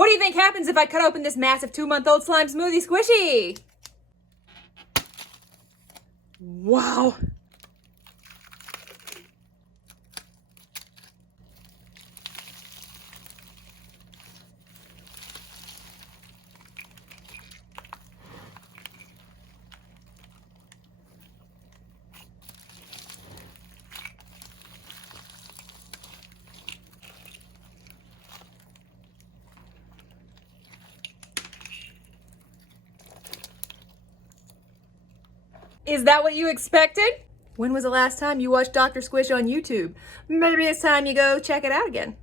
What do you think happens if I cut open this massive 2-month-old slime smoothie squishy? Wow. Is that what you expected? When was the last time you watched Dr. Squish on YouTube? Maybe it's time you go check it out again.